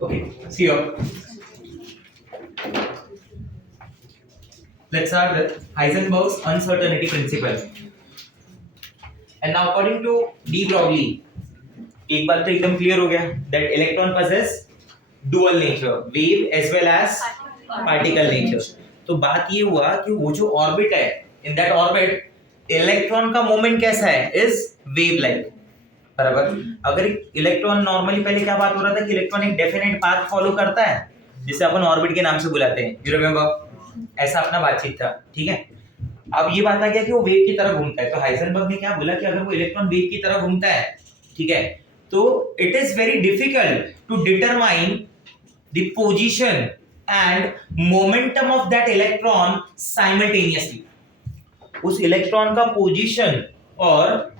Okay, see you. Let's start with Heisenberg's uncertainty principle. And now, according to de Broglie, एक बात तो एकदम clear हो गया that electron possess dual nature, wave as well as particle nature. तो बात ये हुआ कि वो जो ऑर्बिट है, in that orbit इलेक्ट्रॉन का मोमेंट कैसा है, is wave like. बराबर. अगर इलेक्ट्रॉन नॉर्मली पहले क्या बात हो रहा था कि इलेक्ट्रॉन एक डेफिनेट पाथ फॉलो करता है जिसे अपन ऑर्बिट के नाम से बुलाते हैं, यू रिमेंबर, ऐसा अपना बातचीत था, ठीक है. अब ये बात आ गया कि वो वेव की तरह घूमता है, तो हाइजेनबर्ग ने क्या बोला कि अगर वो इलेक्ट्रॉन वेव की तरह घूमता है, ठीक है, तो it is very difficult to determine the position and momentum of that electron simultaneously. उस इलेक्ट्रॉन का पोजीशन और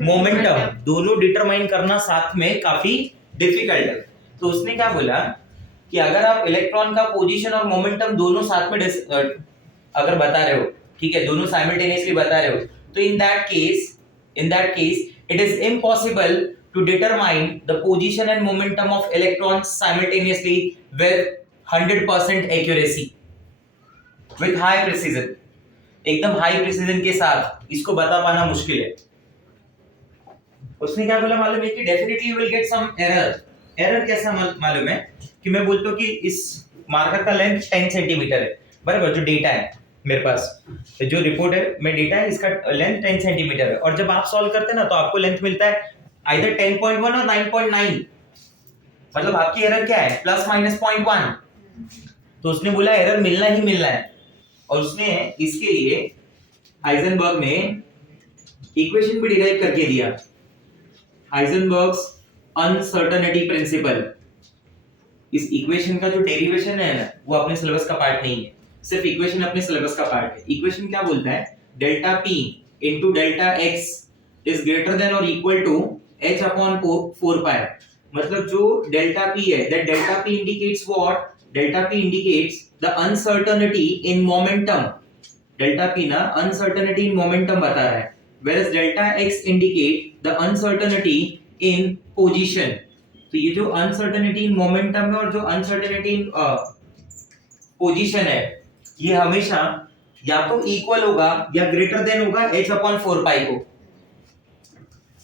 मोमेंटम दोनों डिटरमाइन करना साथ में काफी डिफिकल्ट है. तो उसने क्या बोला कि अगर आप इलेक्ट्रॉन का पोजीशन और मोमेंटम दोनों साथ में अगर बता रहे हो, ठीक है, दोनों साइमल्टेनियसली बता रहे हो, तो in that case it is impossible to determine the position and momentum of electrons simultaneously with 100% accuracy, with high precision. एकदम हाई प्रिसीजन के साथ इसको बता पाना मुश्किल है. उसने क्या बोला मालूम है कि definitely you will get some error. Error कैसा मालूम है कि मैं बोलता हूं कि इस मार्कर का लेंथ 10 सेंटीमीटर है, बराबर, जो डेटा है मेरे पास, जो रिपोर्ट है में डेटा है, इसका लेंथ 10 सेंटीमीटर है. और जब आप सॉल्व करते हैं ना तो आपको लेंथ मिलता है आइदर 10.1 और 9.9. मतलब आपकी एरर क्या है, प्लस माइनस 0.1. तो उसने बोला एरर मिलना ही मिलना है. और उसने इसके लिए हाइजेनबर्ग ने इक्वेशन भी डिराइव करके दिया, हाइजेनबर्ग्स अनसर्टेनिटी प्रिंसिपल. इस इक्वेशन का जो डेरिवेशन है ना, वो अपने सिलेबस का पार्ट नहीं है, सिर्फ इक्वेशन अपने सिलेबस का पार्ट है. इक्वेशन क्या बोलता है, delta p into delta x is greater than और इक्वल टू h अपॉन 4 पाई. मतलब जो डेल्टा p है, that delta p indicates what, delta p indicates the uncertainty in momentum. Delta p ना अनसर्टेनिटी इन मोमेंटम बता रहा है, whereas delta x indicate the uncertainty in position. तो ये जो uncertainty in momentum है और जो uncertainty in position है, ये हमेशा या तो इक्वल होगा या ग्रेटर देन होगा h अपॉन 4 पाई को,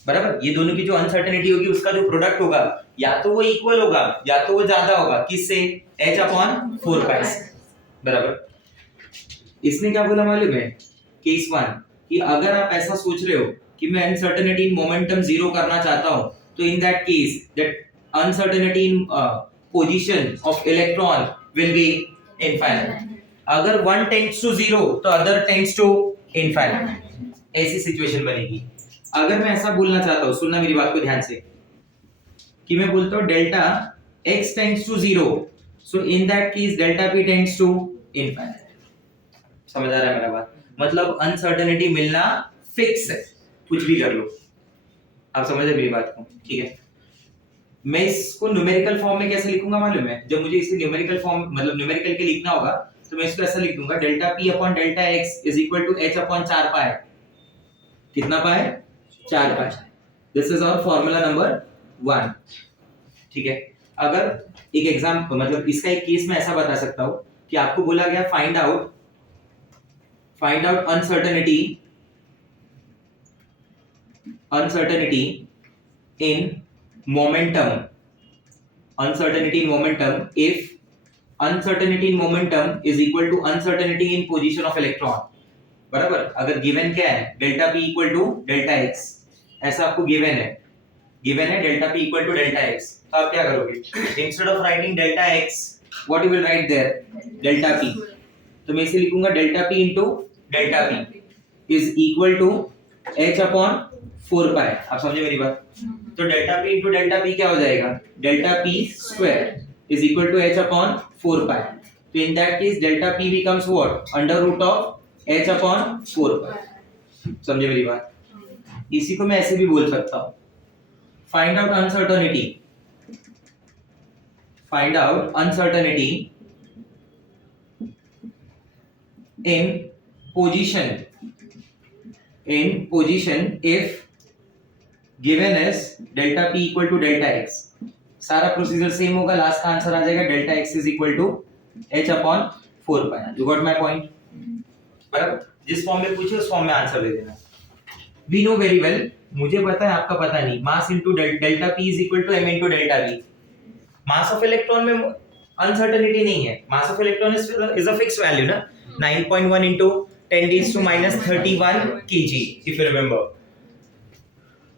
बराबर. ये दोनों की जो अनसर्टेनिटी होगी उसका जो प्रोडक्ट होगा या तो वो इक्वल होगा या तो वो ज्यादा होगा, किससे, h अपॉन 4 पाई से, बराबर. इसने क्या बोला मालूम है, केस 1, कि अगर आप ऐसा सोच रहे हो कि मैं अनसर्टेनिटी इन मोमेंटम जीरो करना चाहता हूं, तो in that case that uncertainty in position of electron will be infinite. अगर वन टेंड्स टू जीरो तो अदर टेंड्स टू इनफाइनाइट, ऐसी सिचुएशन बनेगी. अगर मैं ऐसा बोलना चाहता हूं, सुनना मेरी बात को ध्यान से, कि मैं बोलता हूं delta x tends to zero, so in that case delta p tends to infinite. समझ आ रहा है मेरा बात? मतलब अनसर्टेनिटी मिलना फिक्स है, कुछ भी कर लो. आप समझ रहे मेरी बात को, ठीक है. मैं इसको न्यूमेरिकल फॉर्म में कैसे लिखूंगा मालूम है, जब मुझे इसे न्यूमेरिकल फॉर्म मतलब न्यूमेरिकल के लिखना होगा तो मैं इसको ऐसा लिख दूंगा, delta p upon delta x is equal to h upon 4 pi. कितना pi, 4 pi. This is our formula number 1, ठीक है. अगर एक एग्जांपल मतलब इसका एक केस में ऐसा बता सकता हूं कि आपको बोला गया find out uncertainty in momentum. Uncertainty in momentum if uncertainty in momentum is equal to uncertainty in position of electron. बराबर. अगर गिवन क्या है, delta p equal to delta x, ऐसा आपको गिवन है delta p equal to delta x. तो आप क्या करोगे, instead of writing delta x what you will write there, delta p. तो मैं इसे लिखूंगा delta p into delta p is equal to h upon 4 pi. आप समझे मेरी बात? तो delta p into delta p क्या हो जाएगा, delta p square is equal to h upon 4 pi. तो in that case delta p becomes what, under root of h upon 4 pi. समझे मेरी बात? इसी को मैं ऐसे भी बोल सकता हूं, find out uncertainty in position if given is delta P equal to delta x, सारा प्रोसीजर सेम होगा, लास्ट का आंसर आ जाएगा delta x is equal to H upon 4 pi. You got my point? बराबर, जिस फॉर्म में पूछे उस फॉर्म में आंसर दे देना। वी नो वेरी वेल, मुझे पता है आपका पता नहीं, mass into delta P is equal to m into delta v. Mass of electron में अनसर्टेनिटी नहीं है, mass of electron is a fix value ना, 9.1 into 10 raised to minus 31 kg if you remember।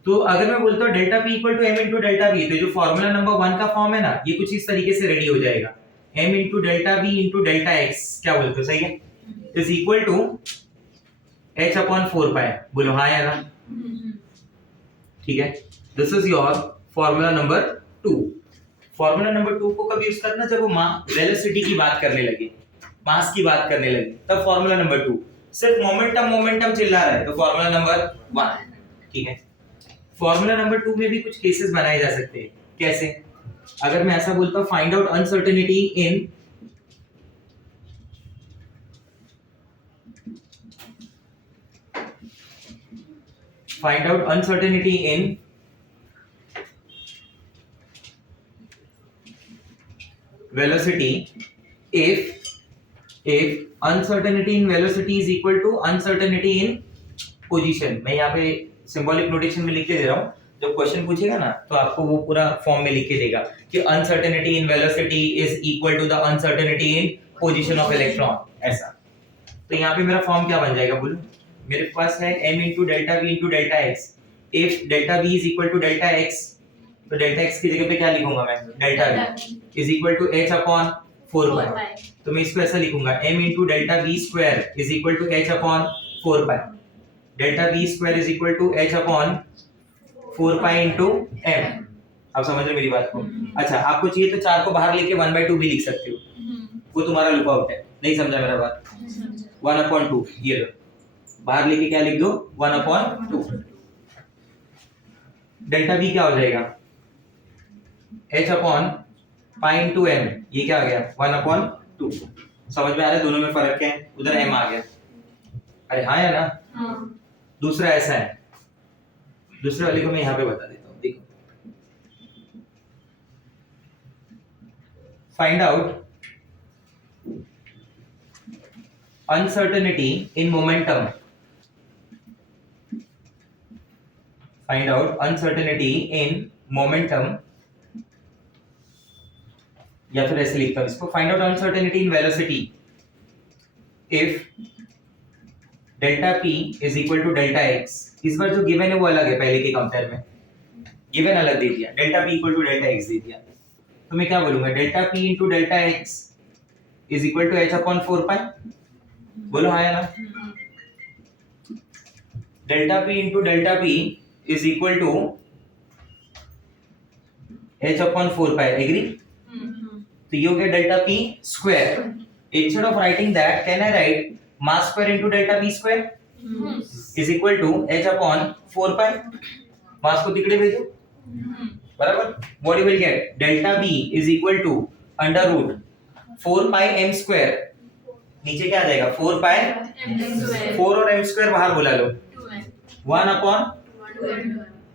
तो अगर मैं बोलता हूँ delta P equal to m into delta v, तो जो फॉर्मूला नंबर 1 का फॉर्म है ना, ये कुछ इस तरीके से रेडी हो जाएगा, m into delta v into delta x, क्या बोलते हो, सही है, is equal to H upon 4 pi. बोलो हाँ या ना? ठीक है, this is your formula number 2। Formula number 2 को कभी यूज करना जब वो वेलोसिटी की बात करने लगे, मास की बात करने लगे, तब फॉर्मूला नंबर 2। सिर्फ मोमेंटम चिल्ला रहा है तो फॉर्मूला नंबर 1। ठीक है, फॉर्मूला नंबर 2 में भी कुछ केसेस बनाए जा सकते हैं। कैसे? अगर मैं ऐसा बोलता हूं find out uncertainty in velocity if uncertainty in velocity is equal to uncertainty in position। मैं यहाँ पे सिंबॉलिक नोटेशन में लिख के दे रहा हूँ, जब क्वेश्चन पूछेगा ना तो आपको वो पूरा फॉर्म में लिख के देगा कि uncertainty in velocity is equal to the uncertainty in position of electron, ऐसा। तो यहाँ पे मेरा फॉर्म क्या बन जाएगा बोलो, मेरे पास है m into delta v into delta x। if delta v is equal to delta x, तो डेल्टा x की जगह पे क्या लिखूंगा मैं, delta v is equal to h upon 4 pi. तो मैं इसको ऐसा लिखूंगा m into delta v square is equal to h upon 4 pi. Delta v square is equal to h upon 4 pi into m। आप समझ रहे मेरी बात को? अच्छा, आपको चाहिए तो 4 को बाहर लेके 1/2 भी लिख सकते हो, वो तुम्हारा लुक आउट है। नहीं समझा मेरा बात? 1/2 ये लो, बाहर लेके क्या लिख दो, 1/2। डेल्टा v क्या हो जाएगा, h upon pi into m, ये क्या आ गया 1/2। समझ में आ रहा है दोनों में फर्क क्या है? उधर m आ गया, अरे हाँ या ना? हाँ। दूसरा ऐसा है, दूसरे वाले को मैं यहाँ पे बता देता हूँ, देखो, find out uncertainty in momentum, find out uncertainty in momentum, या फिर ऐसे लिखता हूं इसको, find out uncertainty in velocity if delta P is equal to delta x. इस बार जो गिवन है वो अलग है, पहले के कंपेयर में गिवन अलग दे दिया, delta P equal to delta X दे दिया। तो मैं क्या बोलूंगा, delta P into delta x is equal to H upon 4 pi. बोलो हाँ या ना? Delta P into delta P is equal to H upon 4 pi, agree? तो ये हो गया delta P square. Instead of writing that can I write mass square into delta P square is equal to h upon 4 pi. Mass को तिकड़े भेजो, बराबर। What you will get, delta v is equal to under root 4 pi m square, नीचे क्या आ जाएगा 4 pi m square, 4 और m square बाहर बुला लो, 1 अपॉन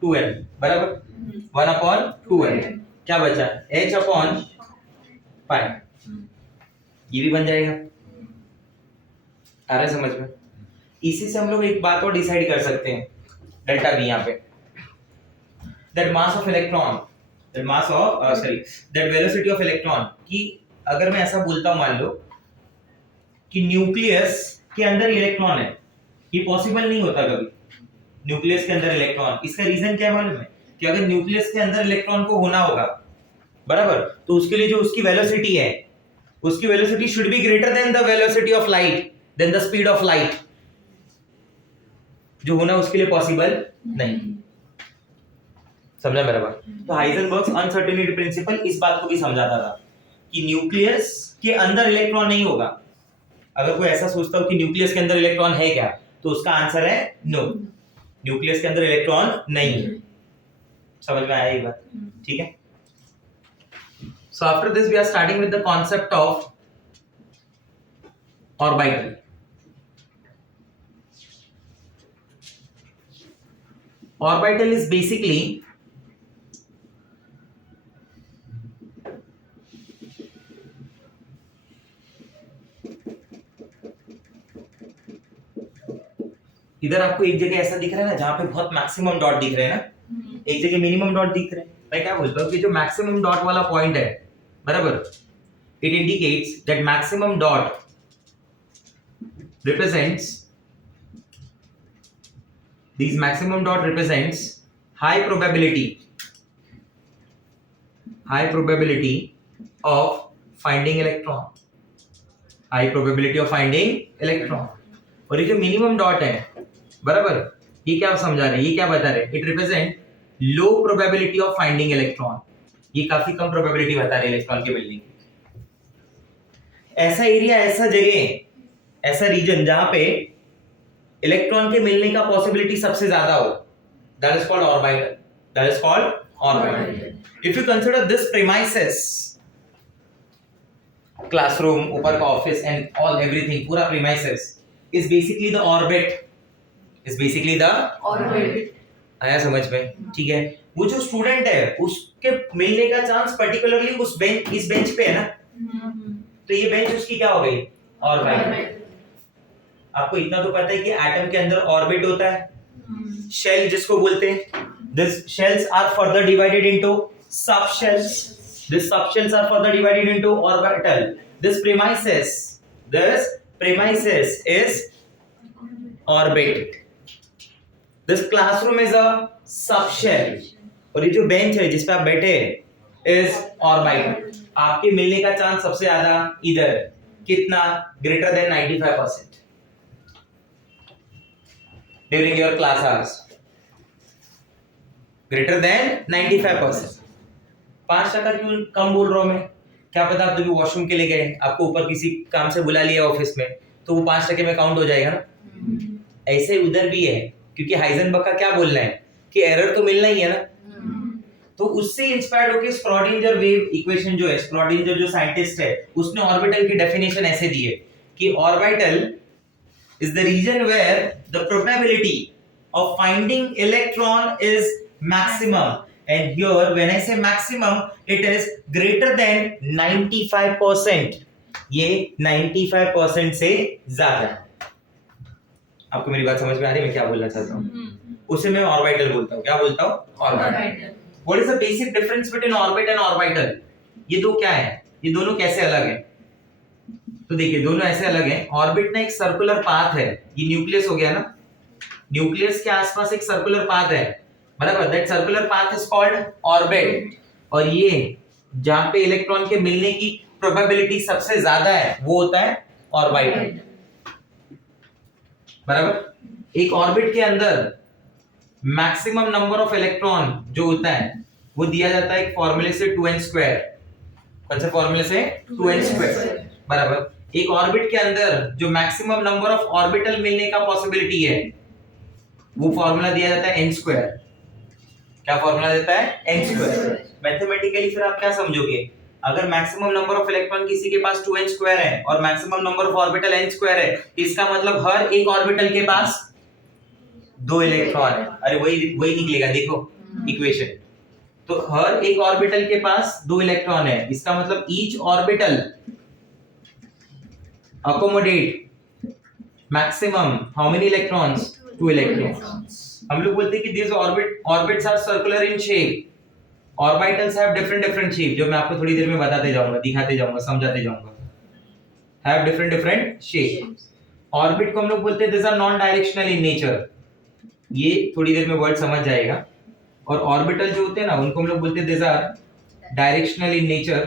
2m, बराबर 1 अपॉन 2m। क्या बचा, h अपॉन पाई, ये भी बन जाएगा। आ रहा है समझ में? इसी से हम लोग एक बात और डिसाइड कर सकते हैं, डेल्टा v यहाँ पे, that mass of electron, that mass of that velocity of electron, कि अगर मैं ऐसा बोलता हूं, मान लो कि न्यूक्लियस के अंदर इलेक्ट्रॉन है, ये पॉसिबल नहीं होता कभी न्यूक्लियस के अंदर इलेक्ट्रॉन। इसका रीजन क्या है मालूम है, कि अगर न्यूक्लियस के अंदर इलेक्ट्रॉन को होना होगा, बराबर, तो उसके लिए जो उसकी वेलोसिटी है, उसकी velocity should be greater than the velocity of light, then the speed of light. जो होना उसके लिए पॉसिबल नहीं। समझा मेरा बात? तो हाइजेनबर्ग्स अनसर्टेनिटी प्रिंसिपल इस बात को भी समझाता था कि न्यूक्लियस के अंदर इलेक्ट्रॉन नहीं होगा। अगर कोई ऐसा सोचता हो कि न्यूक्लियस के अंदर इलेक्ट्रॉन है क्या, तो उसका आंसर है नो, न्यूक्लियस के अंदर इलेक्ट्रॉन नहीं है। समझ में आया ये बात? ठीक है। So after this we are starting with the concept of orbital. Orbital is basically इधर आपको एक जगह ऐसा दिख रहा है ना जहां पे बहुत मैक्सिमम डॉट दिख रहे हैं ना, एक जगह मिनिमम डॉट दिख रहे हैं। मैं क्या बोलता हूँ कि जो मैक्सिमम डॉट वाला पॉइंट है बराबर, it indicates that maximum dot represents these maximum dot represents high probability of finding electron, high probability of finding electron। और ये जो मिनिमम डॉट है बराबर, ये क्या समझा रहे हैं, ये क्या बता रहे हैं, it represent low probability of finding electron, ये काफी कम प्रोबेबिलिटी बता रहे हैं इलेक्ट्रॉन के मिलने की। ऐसा एरिया, ऐसा जगह, ऐसा रीजन जहां पे इलेक्ट्रॉन के मिलने का पॉसिबिलिटी सबसे ज्यादा हो, that is called orbital, that is called orbital. If you consider this premises, classroom, ऊपर का ऑफिस एंड ऑल एवरीथिंग, पूरा premises is basically the orbit, is basically the orbit. आया समझ में? ठीक है। वो जो स्टूडेंट है उसके मिलने का चांस पर्टिकुलरली उस बेंच, इस बेंच पे है ना, तो ये बेंच उसकी क्या हो गई, ऑर्बिट। आपको इतना तो पता है कि एटम के अंदर ऑर्बिट होता है, शेल जिसको बोलते हैं, this shells are further divided into sub shells, this sub shells are further divided into orbital. This premises is orbit, this classroom is a subshell, और ये जो बेंच है जिस पे आप बैठे is orbit। आपके मिलने का चांस सबसे ज्यादा इधर, कितना, greater than 95% during your class hours, greater than 95%। 5% क्यों कम बोल रहा हूं मैं, क्या पता आप जब वॉशरूम के लिए गए, आपको ऊपर किसी काम से बुला लिया ऑफिस में, तो वो 5% में काउंट हो जाएगा ना। ऐसे उधर भी है, क्योंकि हाइजेनबर्ग का क्या बोलना है कि एरर तो मिलना ही है ना, तो उससे इंस्पायर्ड होकर स्क्रॉडिंजर वेव इक्वेशन जो है, स्क्रॉडिंजर जो साइंटिस्ट है, उसने ऑर्बिटल की डेफिनेशन ऐसे दी है कि orbital is the region where the probability of finding electron is maximum, and here when I say maximum it is greater than 95%, ये 95% से ज्यादा। आपको मेरी बात समझ में आ रही है मैं क्या बोलना चाहता हूँ, उसे मैं ऑर्बिटल बोलता हूँ। क्या बोलता हूँ? Orbital. What is the basic difference between orbit and orbital? ये दो क्या है, ये दोनों कैसे अलग है? तो देखिए दोनों ऐसे अलग हैं। ऑर्बिट ना एक सर्कुलर पाथ है, ये न्यूक्लियस हो गया ना, न्यूक्लियस के आसपास एक सर्कुलर पाथ है बराबर, that circular path is called orbit. और ये जहां पे इलेक्ट्रॉन के मिलने की प्रोबेबिलिटी सबसे ज्यादा है वो होता है ऑर्बिट बराबर। एक ऑर्बिट के अंदर मैक्सिमम नंबर ऑफ इलेक्ट्रॉन जो होता है वो दिया जाता है एक फॉर्मूले से 2n²। कौन से फॉर्मूले से? 2n² बराबर। एक ऑर्बिट के अंदर जो मैक्सिमम नंबर ऑफ ऑर्बिटल मिलने का पॉसिबिलिटी है वो फॉर्मूला दिया जाता है n²। क्या फॉर्मूला देता है? n²। मैथमेटिकली फिर आप क्या समझोगे, अगर मैक्सिमम नंबर ऑफ इलेक्ट्रॉन किसी के पास 2n² है और maximum number of orbital n² है, इसका मतलब हर एक ऑर्बिटल के पास 2 इलेक्ट्रॉन है। अरे वही निकलेगा, देखो इक्वेशन, तो हर एक ऑर्बिटल के पास 2 इलेक्ट्रॉन है, इसका मतलब each orbital accommodate maximum how many electrons? 2 electrons। हम लोग बोलते हैं कि these orbits are circular in shape, orbitals have different shape, जो मैं आपको थोड़ी देर में बताते जाऊंगा, दिखाते जाऊंगा, समझाते जाऊंगा, have different shape। ऑर्बिट को हम लोग बोलते हैं these are non directional in nature, ये थोड़ी देर में वर्ड समझ जाएगा। और ऑर्बिटल जो होते हैं ना उनको हम लोग बोलते हैं these are directional in nature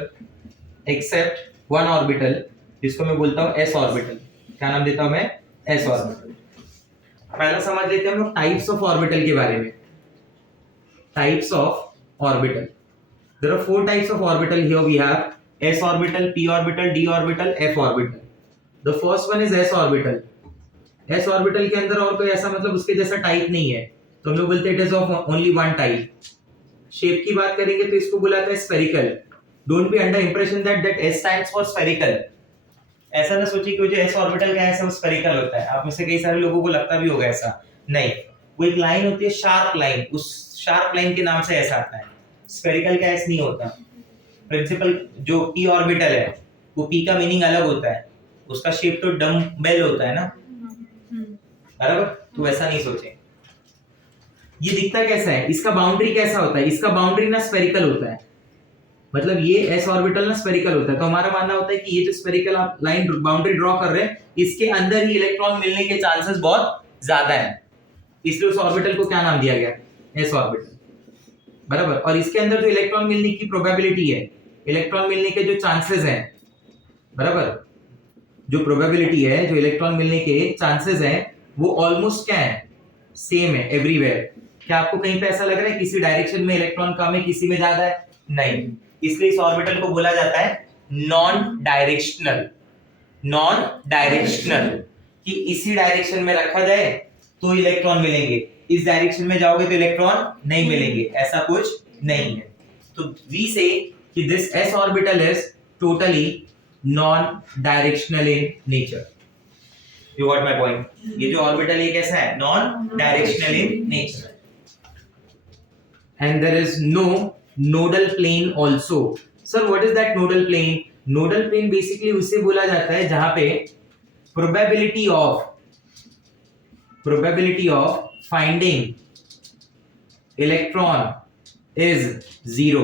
except one orbital, जिसको मैं बोलता हूं s ऑर्बिटल। क्या नाम देता हूं मैं? s orbital. पहला समझ लेते हैं हम लोग टाइप्स ऑफ ऑर्बिटल के बारे में। Types of orbital, there are 4 types of orbital, here we have s orbital, p orbital, d orbital, f orbital. The first one is s orbital. s orbital के अंदर और कोई ऐसा मतलब उसके जैसा टाइप नहीं है, तो हम लोग बोलते हैं it is of only one type. Shape की बात करेंगे तो इसको बुलाते हैं spherical. Don't be under impression that s stands for spherical. ऐसा ना सोचिए कि जो s ऑर्बिटल का है वो स्फेरिकल होता है, आप में से कई सारे लोगों को लगता भी होगा ऐसा, नहीं, वो एक लाइन होती है शार्प लाइन, उस शार्प लाइन के नाम से ऐसा आता है। स्फेरिकल का ऐसा नहीं होता। प्रिंसिपल जो p ऑर्बिटल है वो p का मीनिंग अलग होता है, उसका शेप तो डम्बेल होता है ना, बराबर। तो ऐसा नहीं सोचे। ये दिखता कैसा है, इसका बाउंड्री कैसा होता है, इसका बाउंड्री ना स्फेरिकल होता है, मतलब ये s ऑर्बिटल ना स्फेरिकल होता है। तो हमारा मानना होता है कि ये जो स्फेरिकल आप लाइन बाउंड्री ड्रॉ कर रहे हैं, इसके अंदर ही इलेक्ट्रॉन मिलने के चांसेस बहुत ज्यादा है, इसलिए उस ऑर्बिटल को क्या नाम दिया गया, s ऑर्बिटल, बराबर। और इसके अंदर जो इलेक्ट्रॉन मिलने की प्रोबेबिलिटी है, इलेक्ट्रॉन मिलने के जो चांसेस हैं, बराबर, जो प्रोबेबिलिटी है, जो इलेक्ट्रॉन मिलने के चांसेस हैं, वो ऑलमोस्ट क्या है, सेम है एवरीवेयर। क्या आपको कहीं पे ऐसा लग रहा है किसी डायरेक्शन में इलेक्ट्रॉन कम है, किसी में ज्यादा है? नहीं। इसलिए इस ऑर्बिटल को बोला जाता है नॉन डायरेक्शनल। नॉन डायरेक्शनल कि इसी डायरेक्शन में रखा जाए तो इलेक्ट्रॉन मिलेंगे, इस डायरेक्शन में जाओगे तो इलेक्ट्रॉन नहीं मिलेंगे, ऐसा कुछ नहीं है। तो we say that this s orbital is totally non directional in nature. You got my point? ये जो ऑर्बिटल है कैसा है, non directional in nature. And there is no nodal plane also. Sir what is that nodal plane? Nodal plane basically उसे बोला जाता है जहां पे probability of finding electron is zero.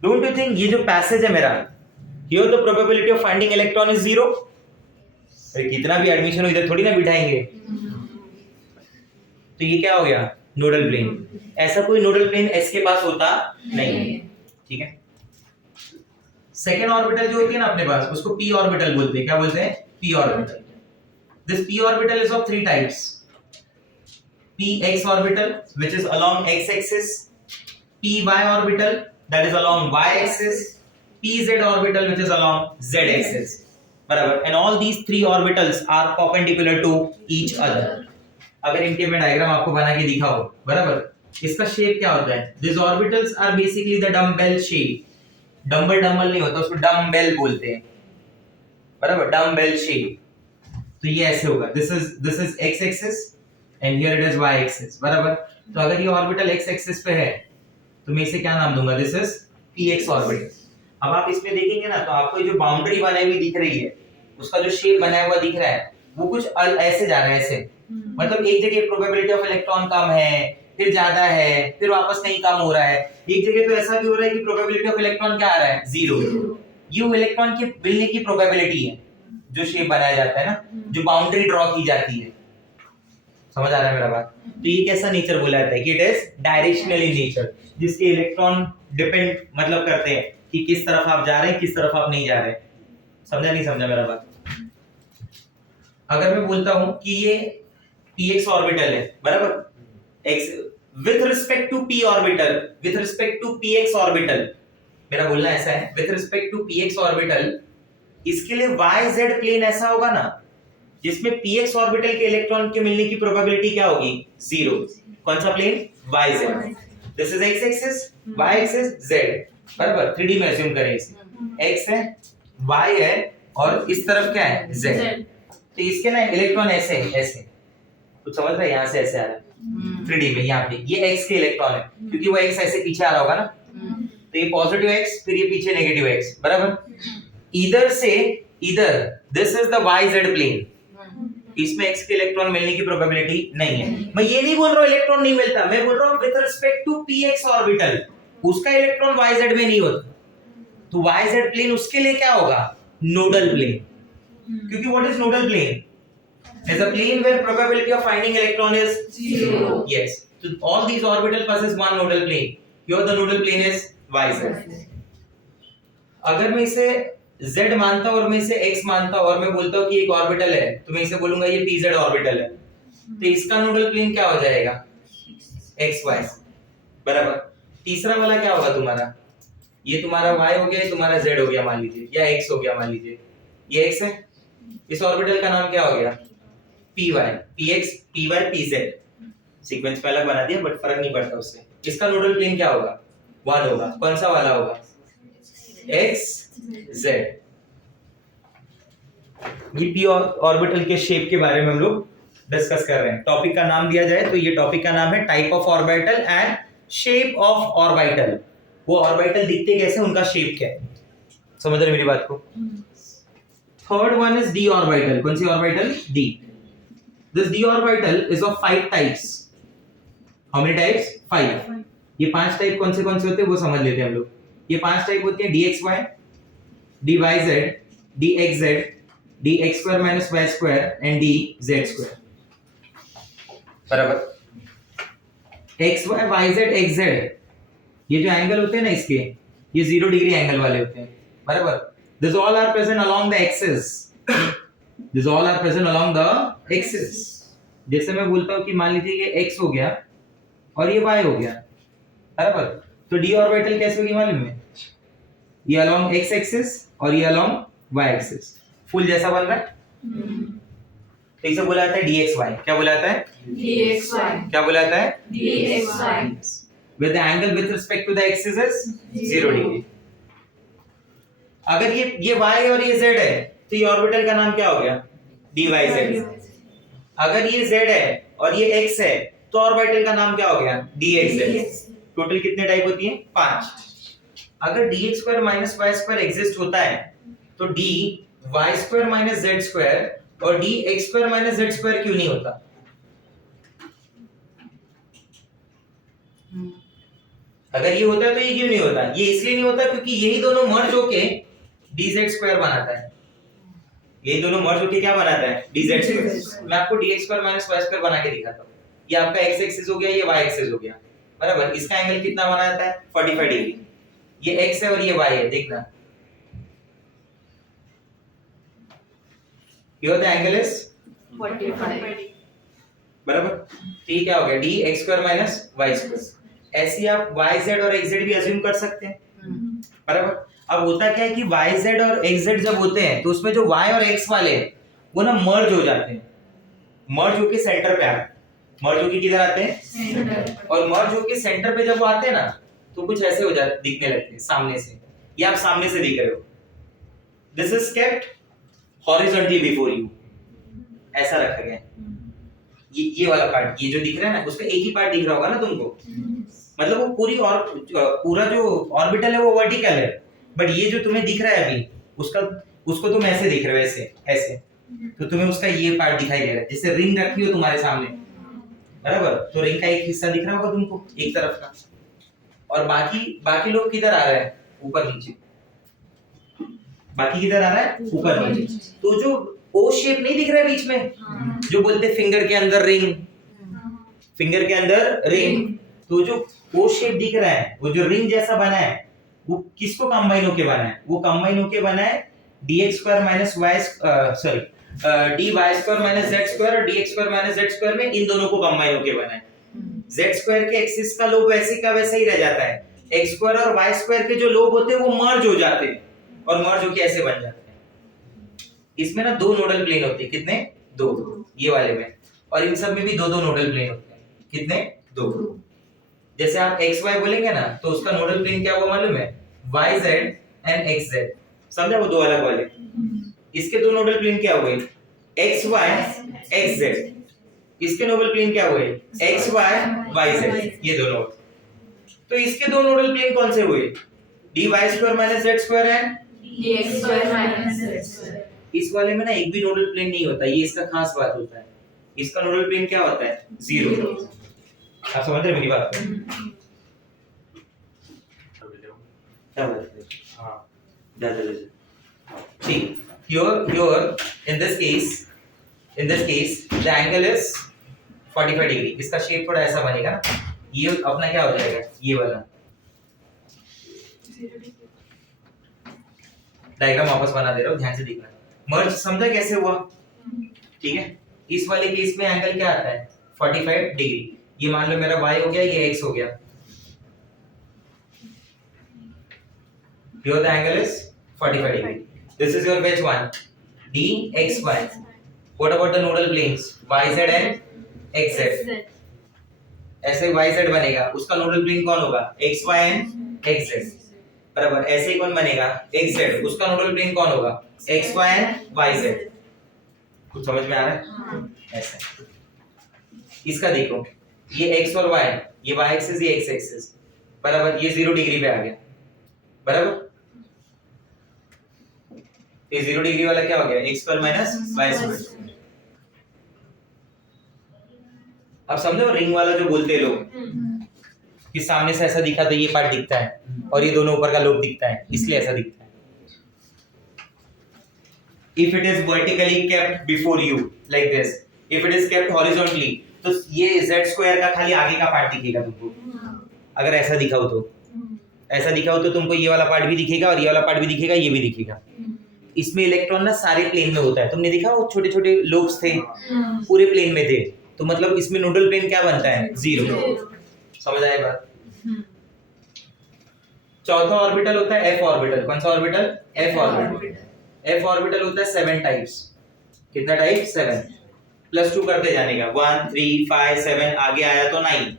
Don't you think ये जो पैसेज है मेरा, here the probability of finding electron is zero. कितना भी एडमिशन हो इधर थोड़ी ना बिठाएंगे, तो ये क्या हो गया, नोडल प्लेन। ऐसा कोई नोडल प्लेन एस के पास होता नहीं, ठीक है। सेकेंड ऑर्बिटल जो होती है ना अपने पास, उसको p ऑर्बिटल बोलते हैं। क्या बोलते हैं? p orbital. This p orbital is of three types: px orbital which is along x axis, py orbital that is along y axis, pz orbital which is along z axis, बराबर। and all these three orbitals are perpendicular to each other। अगर इनके मैं diagram आपको बना के दिखाऊं, बराबर, इसका शेप क्या होता है? This orbitals are basically the dumbbell shape. Dumbbell नहीं होता, उसको डम्बेल बोलते हैं, बराबर, डम्बेल शेप। तो ये ऐसे होगा, this is x axis and here it is y axis, बराबर। तो अगर ये ऑर्बिटल x एक्सिस पे है तो मैं इसे क्या नाम दूंगा, दिस इज px ऑर्बिटल। अब आप इसमें देखेंगे ना तो आपको ये जो बाउंड्री बनाई हुई दिख रही है, उसका जो शेप बनाया हुआ दिख रहा है, वो कुछ ऐसे जा रहा है, ऐसे, मतलब एक जगह प्रोबेबिलिटी ऑफ इलेक्ट्रॉन कम है, फिर ज्यादा है, फिर वापस कहीं कम हो रहा है। एक जगह तो ऐसा भी हो रहा है कि प्रोबेबिलिटी ऑफ इलेक्ट्रॉन क्या आ रहा है, जीरो। ये इलेक्ट्रॉन के मिलने की प्रोबेबिलिटी है, जो शेप बनाया जाता है ना, जो बाउंड्री ड्रॉ की जाती है। समझ आ रहा है मेरा बात? तो ये कैसा नेचर बोला जाता है कि it is directional in nature, जिसके इलेक्ट्रॉन डिपेंड मतलब करते हैं कि किस तरफ आप जा रहे हैं, किस तरफ आप नहीं जा रहे। समझा नहीं समझा मेरा बात? अगर मैं बोलता हूं कि ये px ऑर्बिटल है, बराबर, x with respect to p orbital, with respect to px orbital, मेरा बोलना ऐसा है, with respect to px orbital, इसके लिए yz प्लेन ऐसा होगा ना जिसमें px ऑर्बिटल के इलेक्ट्रॉन के मिलने की प्रोबेबिलिटी क्या होगी, जीरो। कौन सा plane? yz। This is x axis, y axis, z, बराबर। 3D में अज्यूम करें इसे, x है, y है और इस तरफ क्या है, z। तो इसके ना इलेक्ट्रॉन ऐसे ऐसे, कुछ समझ रहे हैं, यहां से ऐसे आ रहा है 3D में, यहाँ पे ये x के इलेक्ट्रॉन है, क्योंकि वो x ऐसे पीछे आ रहा होगा ना, तो ये पॉजिटिव x, फिर ये पीछे नेगेटिव x, बराबर। इधर this is the yz plane, इसमें x के इलेक्ट्रॉन मिलने की प्रोबेबिलिटी नहीं है। मैं ये नहीं बोल रहा हूँ इलेक्ट्रॉन नहीं मिलता, मैं बोल रहा हूँ with respect to px orbital, उसका इलेक्ट्रॉन yz में नहीं होता, तो yz प्लेन उसके लिए क्या होगा, नोडल प्लेन। क्योंकि what is nodal plane? Is a plane where probability of finding electron is zero. Yes. So all these orbital possess one nodal plane. Here the nodal plane is yz. अगर मैं इसे z मानता हूं और मैं इसे x मानता हूं और मैं बोलता हूं कि एक ऑर्बिटल है, तो मैं इसे बोलूंगा ये pz ऑर्बिटल है, तो इसका नोडल प्लेन क्या हो जाएगा, xy, बराबर। तीसरा वाला क्या होगा तुम्हारा, ये तुम्हारा y हो गया, ये तुम्हारा z हो गया मान लीजिए, या x हो गया मान लीजिए, ये x है, इस ऑर्बिटल का नाम क्या हो गया, py, px, py, pz। Sequence पे अलग बना दिया बट फर्क नहीं पड़ता उससे। इसका नोडल प्लेन क्या होगा, 1 होगा। कौन सा वाला होगा, x z। ये p ऑर्बिटल के शेप के बारे में हम लोग डिस्कस कर रहे हैं। टॉपिक का नाम दिया जाए तो ये टॉपिक का नाम है type of orbital and shape of orbital. वो ऑर्बिटल दिखते कैसे, उनका शेप क्या है, समझ रहे मेरी बात को। Third one is D orbital. कौन सी orbital? D. This D orbital is of 5 types. How many types? 5। ये 5 टाइप कौन से होते हैं वो समझ लेते हैं हम लोग। ये 5 टाइप होती है dxy, dyz, dxz, dx square minus y square and dz square। बराबर। xy yz xz ये जो एंगल होते हैं ना इसके, ये 0 डिग्री एंगल वाले होते हैं। बराबर। This all are present along the axis। This all are present along the axis। जैसे मैं बोलता हूँ कि मान लीजिए ये x हो गया और ये y हो गया। बराबर। तो d ऑर्बिटल कैसे होगी मालूम है? ये along x एक्सिस और ये along y एक्सिस फुल जैसा बन रहा है। तो इसे बोला जाता है dxy। क्या बोला जाता है? dxy। क्या बोला जाता है? dxy। With the angle with respect to the axis is 0 degree. अगर ये y और ये z है तो ये ऑर्बिटल का नाम क्या हो गया? dyz। अगर ये z है और ये x है तो ऑर्बिटल का नाम क्या हो गया? dxz। टोटल कितने टाइप होती हैं? 5। अगर dx square minus y square exist होता है तो dy square minus z square और dx square minus z square क्यों नहीं होता? अगर ये होता है तो ये क्यों नहीं होता? ये इसलिए नहीं होता क्योंकि यही दोनों मर्ज होके dz स्क्वायर बनाता है। यही दोनों मर्ज होके क्या बनाता है? dz square. मैं आपको dx square minus y square बना के दिखाता हूँ। ये आपका x एक्सिस हो गया, ये y एक्सिस हो गया। बराबर। इसका एंगल कितना बना जाता है? 45 डिग्री। ये x है और ये y है, देखना। Here the angle is 45। बराबर। ठीक क्या हो गया? dx square minus y square. ऐसे आप yz और xz भी अज्यूम कर सकते हैं। बराबर। अब होता क्या है कि yz और xz जब होते हैं तो उसमें जो y और x वाले हैं वो ना मर्ज हो जाते हैं। मर्ज होके सेंटर पे आते हैं। मर्ज होके किधर आते हैं? सेंटर। और मर्ज होके सेंटर पे जब वो आते हैं ना तो कुछ ऐसे हो जाते, दिखने लगते हैं सामने से। ये आप सामने से देख रहे हो। This is kept horizontally before you. ऐसा रखा गया। ये वाला पार्ट, ये जो दिख रहा है ना, उसका एक ही पार्ट दिख रहा होगा ना तुमको। मतलब वो पूरा जो ऑर्बिटल है वो वर्टिकल है, बट ये जो तुम्हें दिख रहा है अभी उसको तुम ऐसे देख रहे हो, ऐसे तो तुम्हें उसका ये पार्ट दिखाई दे रहा है। जैसे रिंग रखी हो तुम्हारे सामने, बराबर, तो रिंग का एक हिस्सा दिख रहा होगा तुमको एक तरफ का, और बाकी लोग किधर आ रहे हैं? ऊपर नीचे। बाकी किधर आ रहा है? ऊपर नीचे। तो जो ओ शेप नहीं दिख रहा है बीच में, जो बोलते फिंगर के अंदर रिंग, फिंगर के अंदर रिंग, तो जो ओ शेप दिख रहा है, वो जो रिंग जैसा बना है, वो किसको कंबाइन होके बना है? वो कंबाइन होके बना है dx square minus y sorry dy square minus z square और dx square minus z square में इन दोनों को कंबाइन होके बना है। z स्क्वायर के एक्सिस का लोब वैसे का वैसा ही रह जाता है। x स्क्वायर और y स्क्वायर के जो लोब होते हैं वो मर्ज हो जाते हैं और मर्ज होके ऐसे बन जाते हैं। इसमें ना 2 नोडल प्लेन होते हैं। कितने? 2। ये वाले में, और इन सब में भी 2 नोडल प्लेन होते हैं। कितने? 2। जैसे आप xy बोलेंगे ना तो उसका नोडल प्लेन क्या हुआ मालूम है? yz and xz। समझा? वो 2 अलग वाले। इसके 2 नोडल प्लेन क्या हुए? xy xz। इसके नोडल प्लेन क्या हुए? xy yz। ये दोनों। तो इसके 2 नोडल प्लेन कौन से हुए? dy square minus z square and dx square minus z square. इस वाले में ना एक भी नोडल प्लेन नहीं होता, ये इसका खास बात होता है। इसका नोडल प्लेन क्या होता है? 0। आप समझ रहे मेरी बात? क्या बात है? हां, ज्यादा ठीक। Here in this case the angle is 45 degree. इसका शेप थोड़ा ऐसा बनेगा ना, ये अपना क्या हो जाएगा? ये वाला डायग्राम वापस बना दे रहा हूं, ध्यान से देखना। मर्ज समझा कैसे हुआ? ठीक है। इस वाले केस में एंगल क्या आता है? 45 डिग्री। ये मान लो मेरा y हो गया, ये x हो गया। Here the angle is 45 degree. This is your wedge one, dxy. What about the nodal planes? yz and xz. ऐसे yz बनेगा, उसका नोडल प्लेन कौन होगा? xy and xz। बराबर। ऐसे ही कौन बनेगा? xz, उसका नोडल प्लेन कौन होगा? xy and yz। कुछ समझ में आ रहा है? ऐसे इसका देखो, ये x और y, ये y एक्सिस, ये x एक्सिस, बराबर, ये 0 डिग्री पे आ गया, बराबर। ये 0 डिग्री वाला क्या हो गया, x square minus y square. अब समझो रिंग वाला जो बोलते हैं लोग कि सामने से ऐसा दिखा तो ये पार्ट दिखता है और ये दोनों ऊपर का लोब दिखता है, इसलिए ऐसा दिखता है। If it is vertically kept before you like this, if it is kept horizontally, तो ये z स्क्वायर का खाली आगे का पार्ट दिखेगा तुमको। अगर ऐसा दिखाओ तो, ऐसा दिखाओ तो तुमको ये वाला पार्ट भी दिखेगा और ये वाला पार्ट भी दिखेगा, ये भी दिखेगा। इसमें इलेक्ट्रॉन ना सारे प्लेन में होता है, तुमने देखा वो छोटे छोटे लोब्स थे पूरे प्लेन में थे, तो मतलब इसमें नोडल प्लेन क्या बनता है, 0। समझ आए बात। चौथा ऑर्बिटल होता है f ऑर्बिटल। कौन सा orbital, f orbital. f orbital होता है 7 टाइप्स। कितना टाइप, 7। +2 करते जाने का, 1 3 5 7, आगे आया तो 9।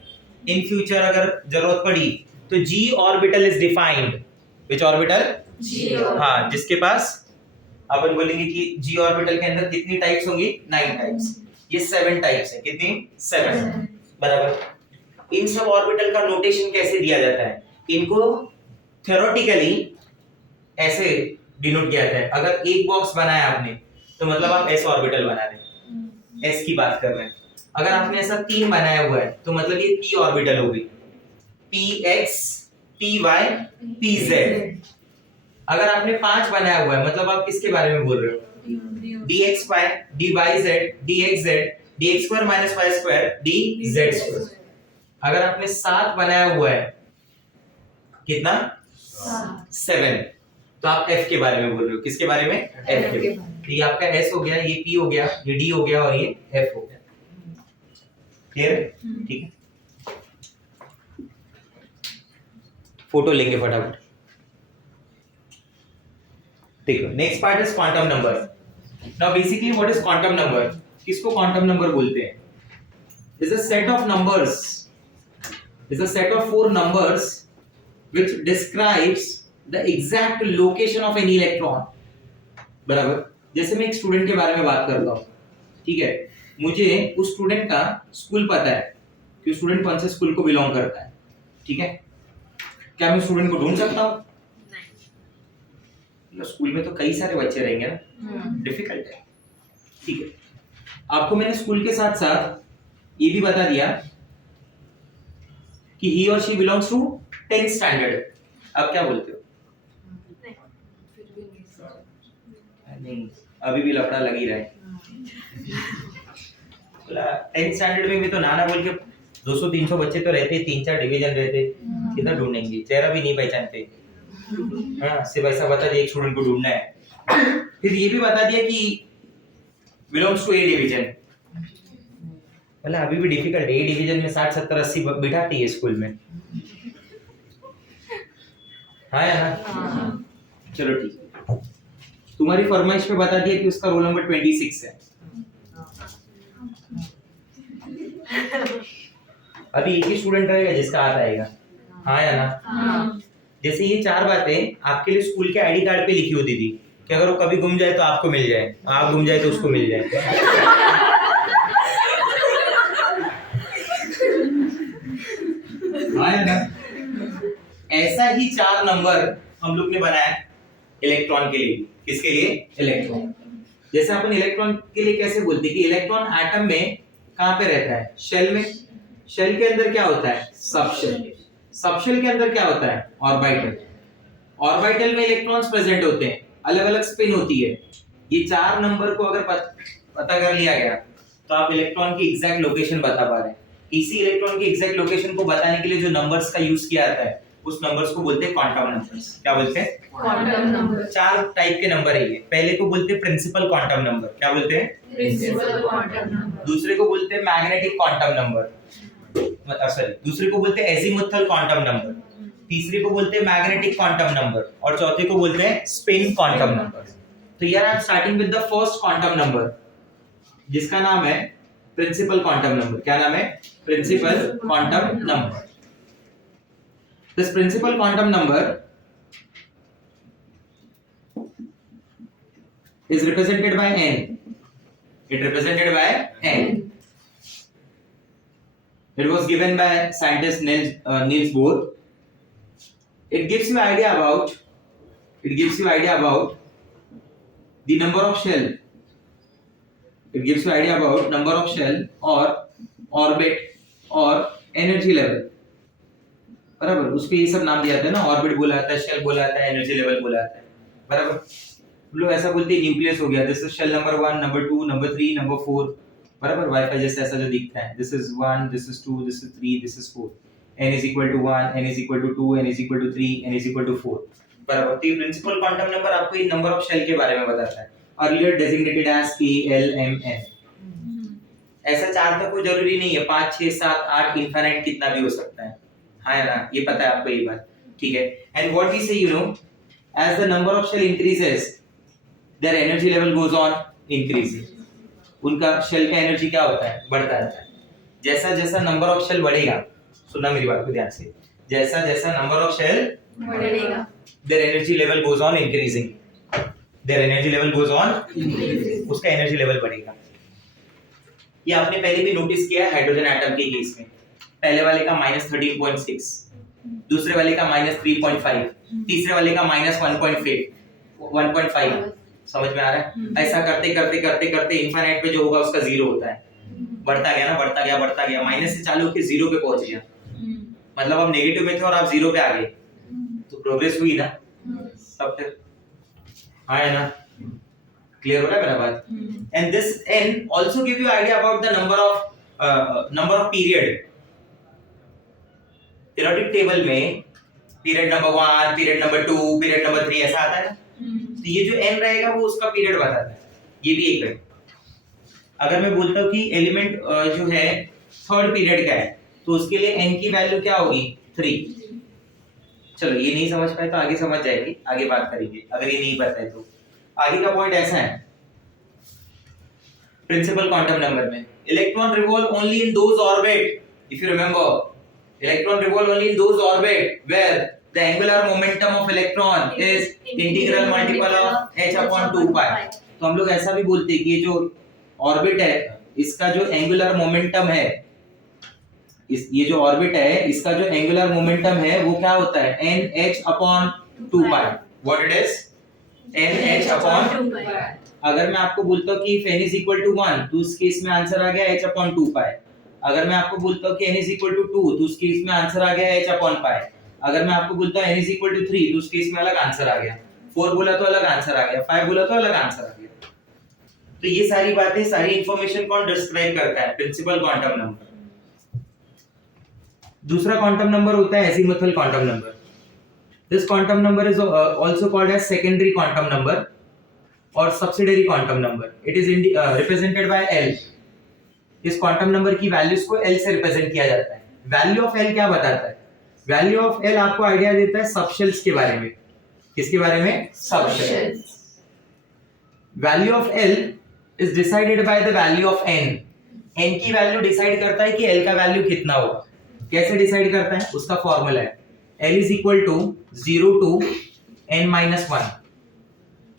इन फ्यूचर अगर जरूरत पड़ी तो g orbital is defined. Which orbital, g। हाँ, जिसके पास अपन बोलेंगे कि g ऑर्बिटल के अंदर कितनी टाइप्स होंगी, 9 टाइप्स। ये 7 टाइप्स है, कितनी, 7, बराबर। इन सब ऑर्बिटल का नोटेशन कैसे दिया जाता है, इनको थ्योरेटिकली ऐसे डिनोट किया जाता है। अगर एक बॉक्स बनाया आपने तो मतलब आप s ऑर्बिटल बना रहे हैं, s की बात कर रहे हैं। अगर आपने ऐसा 3 बनाया हुआ है तो मतलब ये p ऑर्बिटल हो गई, px py pz। अगर आपने 5 बनाया हुआ है मतलब आप किसके बारे में बोल रहे हो, dxy dyz dxz dx square minus y square dz square. अगर आपने 7 बनाया हुआ है, कितना, 7, तो आप f के बारे में बोल रहे हो। किसके बारे में, f के बारे में। तो ये आपका s हो गया, ये p हो गया, ये d हो गया और ये f हो गया। क्लियर, ठीक है। फोटो लेंगे फटाफट। देखो, next part is quantum number. Now basically what is quantum number, किसको क्वांटम नंबर बोलते हैं, is a set of numbers, is a set of 4 numbers which describes the exact location of any electron। बराबर। जैसे मैं एक student के बारे में बात करता हूँ, ठीक है, मुझे उस स्टूडेंट का स्कूल पता है कि स्टूडेंट कौन से स्कूल को बिलोंग करता है, ठीक है। क्या मैं स्टूडेंट को ढूंढ सकता हूँ, नहीं। स्कूल में तो कई सारे बच्चे रहेंगे ना, डिफिकल्ट है, ठीक है। आपको मैंने स्कूल के साथ साथ ये भी बता दिया कि ही और she belongs to 10th standard. अब क्या बोलते हो, नहीं, अभी भी लफड़ा लग ही रहा है। 10th स्टैंडर्ड में भी तो नाना बोल के 200-300 बच्चे तो रहते, 3-4 डिवीजन रहते, कितना ढूंढेंगे, चेहरा भी नहीं पहचानते। हाँ, सिर्फ ऐसा बता दिया एक स्टूडेंट को ढूंढना है। फिर ये भी बता दिया कि बिलोंग्स टू ए डिवीजन। मतलब अभी भी डिफिकल्ट है, ए डिवीजन में 60 70 80 बिठाती है स्कूल में। हाँ या ना, चलो ठीक है। तुम्हारी फरमाइश पे बता दिया कि उसका रोल नंबर 26 है। अभी एक ही स्टूडेंट रहेगा जिसका हाथ आएगा, हाँ या ना। जैसे ये 4 बातें आपके लिए स्कूल के आईडी कार्ड पे लिखी होती थी कि अगर वो कभी गुम जाए तो आपको मिल जाए, आप गुम जाए तो उसको मिल जाए। हाँ या ना। ऐसा ही 4 नंबर हम लोग ने बनाया इलेक्ट्रॉन के लिए। किसके लिए, इलेक्ट्रॉन। जैसे अपन इलेक्ट्रॉन के लिए कैसे बोलते हैं कि इलेक्ट्रॉन एटम में कहां पे रहता है, शेल में। शेल के अंदर क्या होता है, सबशेल। सबशेल के अंदर क्या होता है, ऑर्बिटल। ऑर्बिटल में इलेक्ट्रॉन्स प्रेजेंट होते हैं, अलग अलग स्पिन होती है। ये 4 नंबर को अगर पता कर लिया गया तो आप इलेक्ट्रॉन की एग्जैक्ट लोकेशन बता पा रहे हैं। इसी इलेक्ट्रॉन की एग्जैक्ट लोकेशन को बताने के लिए जो नंबर्स का यूज किया जाता है उस नंबर्स को बोलते हैं क्वांटम नंबर्स। क्या बोलते हैं, क्वांटम नंबर। 4 टाइप के नंबर है ये। पहले को बोलते हैं प्रिंसिपल क्वांटम नंबर। क्या बोलते हैं, प्रिंसिपल क्वांटम नंबर। दूसरे को बोलते हैं मैग्नेटिक क्वांटम नंबर, सॉरी, दूसरे को बोलते हैं एजीमुथल क्वांटम नंबर, तीसरे को बोलते हैं मैग्नेटिक क्वांटम नंबर और चौथे को बोलते हैं स्पिन क्वांटम नंबर। तो यार I am starting with the first quantum number जिसका नाम है प्रिंसिपल क्वांटम नंबर। क्या नाम है, principal quantum number. This principal quantum number is represented by n. It represented by n. It was given by scientist Niels Bohr. It gives you idea about the number of shell. It gives you idea about number of shell or orbit और energy level. बराबर, उसके ये सब नाम दिया जाता है ना, ऑर्बिट बोला जाता है, शेल बोला जाता है, एनर्जी लेवल बोला जाता है. बराबर, लोग ऐसा बोलते हैं न्यूक्लियस हो गया, this is shell number 1, number 2, number 3, number 4. बराबर, वाईफाई जैसा ऐसा जो दिखता है, this is 1, this is 2, this is 3, this is 4. n is equal to 1, n is equal to 2, n is equal to 3, n is equal to 4. बराबर, तो ये principal quantum number आपको ये नंबर ऑफ शेल के बारे में बताता है, earlier designated as k l m n. ऐसा 4 तक कोई जरूरी नहीं है, 5 6 7 8 इनफाइनाइट कितना भी हो सकता है. हाँ है ना, ये पता है आपको ये बात, ठीक है. And what we say you know, as the number of shell increases there energy level goes on increasing. उनका शेल का एनर्जी क्या होता है, बढ़ता जाता है. जैसा जैसा नंबर ऑफ शेल बढ़ेगा, सुनना मेरी बात को ध्यान से, जैसा जैसा नंबर ऑफ शेल बढ़ेगा there energy level goes on increasing. There energy level goes on increasing, उसका एनर्जी लेवल बढ़ेगा. ये आपने पहले भी नोटिस किया है हाइड्रोजन एटम के केस में. पहले वाले का -13.6, दूसरे वाले का -3.5, तीसरे वाले का -1.5. समझ में आ रहा है? ऐसा करते करते करते करते इनफाइनाइट पे जो होगा उसका जीरो होता है. बढ़ता गया ना, बढ़ता गया, माइनस से चालू होकर जीरो पे पहुंच गया. मतलब आप नेगेटिव में थे और आप जीरो पे आ गए, तो प्रोग्रेस हुई ना. तब फिर हाँ है ना, क्लियर हो रहा है मेरा बात. And this n also give you idea about the number of period. Periodic table में period number 1, period number 2, period number 3 ऐसा आता है ना. तो ये जो n रहेगा वो उसका पीरियड बताता है. ये भी एक है. अगर मैं बोलता हूँ कि एलिमेंट जो है थर्ड पीरियड का है, तो उसके लिए n की वैल्यू क्या होगी, 3. चलो ये नहीं समझ पाए तो आगे समझ जाएगी, आगे बात करेंगे. अगर ये नहीं पता है तो आगे का पॉइंट ऐसा है. प्रिंसिपल क्वांटम नंबर में electron revolve only in those orbit, if you remember, electron revolve only in those orbit where the angular momentum of electron is integral multiple of h upon 2 pi. तो हम लोग ऐसा भी बोलते हैं कि ये जो ऑर्बिट है इसका जो एंगुलर मोमेंटम है, ये जो ऑर्बिट है इसका जो एंगुलर मोमेंटम है वो क्या होता है, nh upon 2 pi. What it is? nh upon 2 pi. अगर मैं आपको बोलता हूँ कि n is equal to 1 तो उस केस में आंसर आ गया h upon 2 pi. अगर मैं आपको बोलता हूँ कि n is equal to 2 तो उस केस में आंसर आ गया h upon pi. अगर मैं आपको बोलता हूँ n is equal to 3 तो उस केस में अलग आंसर आ गया. 4 बोला तो अलग आंसर आ गया, 5 बोला तो अलग आंसर आ गया. तो ये सारी बातें, सारी इंफॉर्मेशन कौन डिस्क्राइब करता है, प्रिंसिपल क्वांटम नंबर. दूसरा क्वांटम नंबर होता है azimuthal quantum number. This quantum number is also called as secondary quantum number और subsidiary quantum number. It is represented by L. इस क्वांटम नंबर की वैल्यूज को L से रिप्रेजेंट किया जाता है. वैल्यू ऑफ L क्या बताता है, वैल्यू ऑफ L आपको आइडिया देता है सबशेल्स के बारे में. किसके बारे में, subshells. Value of L is decided by the value of n. n की वैल्यू डिसाइड करता है कि L का वैल्यू कितना होगा. कैसे डिसाइड करता है, उसका फॉर्मूला है L is equal to 0 to n minus 1.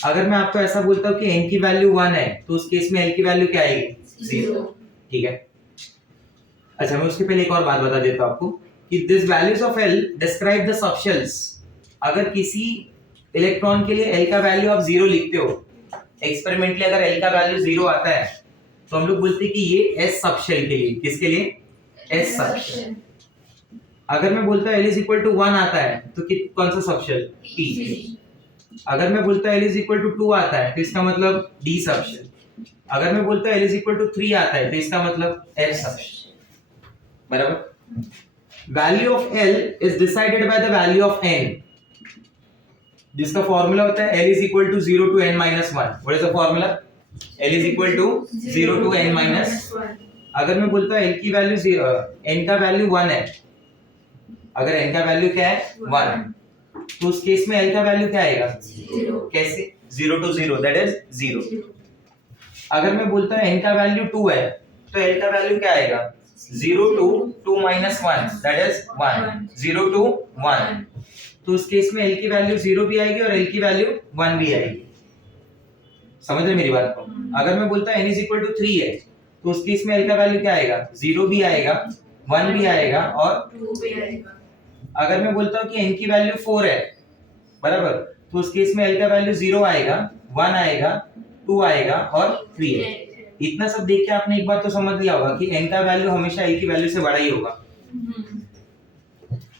अगर मैं आपको ऐसा बोलता हूँ कि n की वैल्यू 1 है तो उस केस में L की वैल्यू क्या आएगी, 0. ठीक है. अच्छा, मैं उसके पहले एक और बात बता देता हूं आपको कि this values of L describe the subshells. अगर किसी इलेक्ट्रॉन के लिए L का वैल्यू आप 0 लिखते हो, एक्सपेरिमेंटली अगर L का वैल्यू 0 आता है तो हम लोग बोलते हैं कि ये S सबशेल के लिए, किसके लिए, S सबशेल. अगर मैं बोलता हूं L is equal to 1 आता है तो कौन सा सबशेल, P. अगर मैं बोलता हूं L is equal to 2 आता है तो इसका मतलब D सबशेल. अगर मैं बोलता हूं L is equal to 3 आता है तो इसका मतलब F सबशेल. बराबर. Value of L is decided by the value of n, जिसका फॉर्मूला होता है L is equal to 0 to n minus 1. What is the formula, L is equal to 0 to n minus 1. अगर मैं बोलता हूं L की value n का value 1 है, अगर n का वैल्यू क्या है, 1, तो उस केस में L का वैल्यू क्या आएगा, 0. कैसे, 0 to 0 दैट इज 0. अगर मैं बोलता हूं n का वैल्यू 2 है तो L का वैल्यू क्या आएगा, 0 to 2 minus 1 that is 1. 0 to 1, तो उस केस में L की वैल्यू 0 भी आएगी और L की वैल्यू 1 भी आएगी. समझ रहे मेरी बात को. अगर मैं बोलता हूं n is equal to 3 है तो उस केस में L का वैल्यू क्या आएगा, 0 भी आएगा 1 भी आएगा और 2 भी आएगा। अगर मैं बोलता हूँ कि n की वैल्यू 4 है बराबर, तो उस केस में l का वैल्यू 0 आएगा, 1 आएगा, 2 आएगा और 3 है। इतना सब देख के आपने एक बात तो समझ लिया होगा कि n का वैल्यू हमेशा l की वैल्यू से बड़ा ही होगा।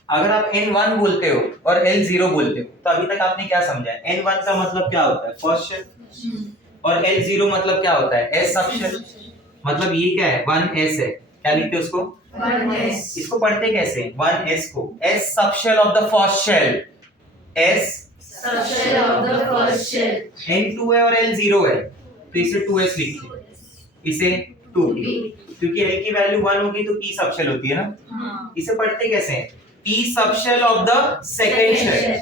अगर आप n1 बोलते हो और l0 बोलते हो तो अभी तक आपने क्या समझा है? n1 का मतलब क्या होता है? First shell. और l0 मतलब क्या होता है? s sub shell. मतलब ये क्या है? 1s है। क्या लिखते हैं उसको? 1s। इसको पढ़ते कैसे? 1s को s sub shell of the first shell, s subshell of the first shell. n2 है और l0 है तो इसे 2s लिखते हैं, इसे 2p, क्योंकि l की वैल्यू 1 होगी तो p सब शेल होती है ना। इसे पढ़ते कैसे हैं? p subshell of the second shell,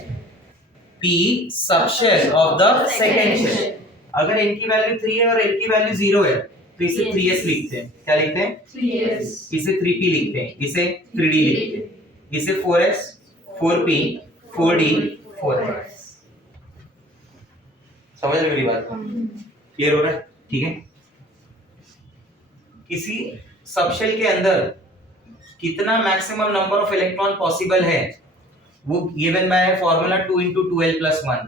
p subshell of the second shell. अगर n की वैल्यू 3 है और l की वैल्यू 0 है तो इसे 3s लिखते हैं। क्या लिखते हैं? 3s। इसे 3p लिखते हैं, इसे 3d लिखते हैं, इसे 4s, 4p, 4d, 4s। समझ रहे मेरी बात? क्लियर हो रहा है? ठीक है। किसी सबशेल के अंदर कितना maximum number of electron possible है वो given by formula 2 into 2l plus 1।